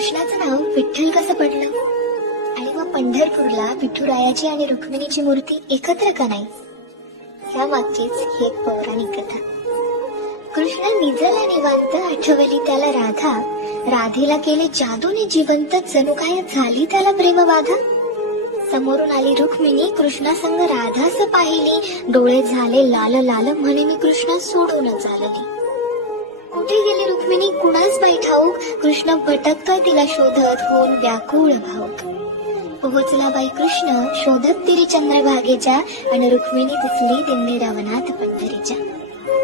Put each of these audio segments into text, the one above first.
कृष्णाचं नाव विठ्ठल कसं पडलं आणि मग पंढरपूरला विठुरायाची आणि रुक्मिणीची मूर्ती एकत्र का नाही, ह्या मागचीच ही एक पौराणिक कथा. कृष्ण निजला निवांत, आठवली त्याला राधा, राधेला केले जादूने जिवंत, जणू काय झाली त्याला प्रेमबाधा. समोरून आली रुक्मिणी, कृष्णासंग राधास पाहिली, डोळे झाले लाल लाल, म्हणे मी कृष्णा सोडून चालली. कुठे गेली रुक्मिणी कुणास बाई ठाऊक, कृष्ण भटकतोय तिला शोधत, होऊन व्याकुळ भाऊक. पोहोचला बाई कृष्ण शोधत तिरी चंद्रभागेच्या, आणि रुक्मिणी दिसली दिंडीरा वनात पंढरीच्या.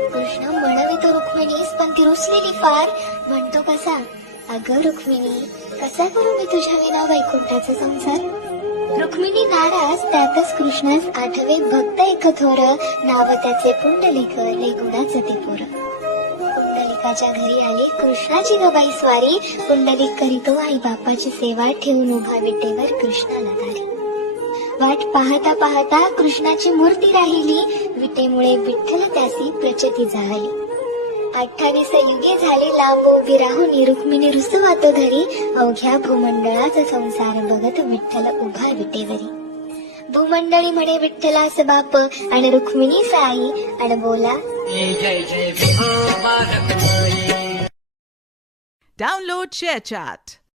कृष्ण म्हणवितो रुक्मिणीस, पण ती रुसलेली फार, म्हणतो कसा, अगं रुक्मिणी कसा करू मी तुझ्या विना वैकुंठाचा संसार. रुक्मिणी नाराज, त्यातच कृष्णास आठवे भक्त एक थोर, नाव त्याचे पुंडलिक, लय गुणाचं ते पोर. पुंडलिकाच्या घरी आली कृष्णाची गबाई स्वारी, पुंडलिक करीतो आई बापाची सेवा, ठेवून उभा विटेवर कृष्णाला दारी. वाट पाहता पाहता कृष्णाची मूर्ती राहिली, विटेमुळे विठ्ठल त्यासी प्रचिती झाली. 28 युगे झाले लांब उभी राहुनी, रुक्मिणी रुसवातो धरी, अवघ्या भूमंडळाचा संसार बघत विठ्ठल उभा विटेवरी. भूमंडळी म्हणे विठ्ठलास बाप, आणि रुक्मिणी साई, आणि बोला जय जय विठो बालक. Download ShareChat.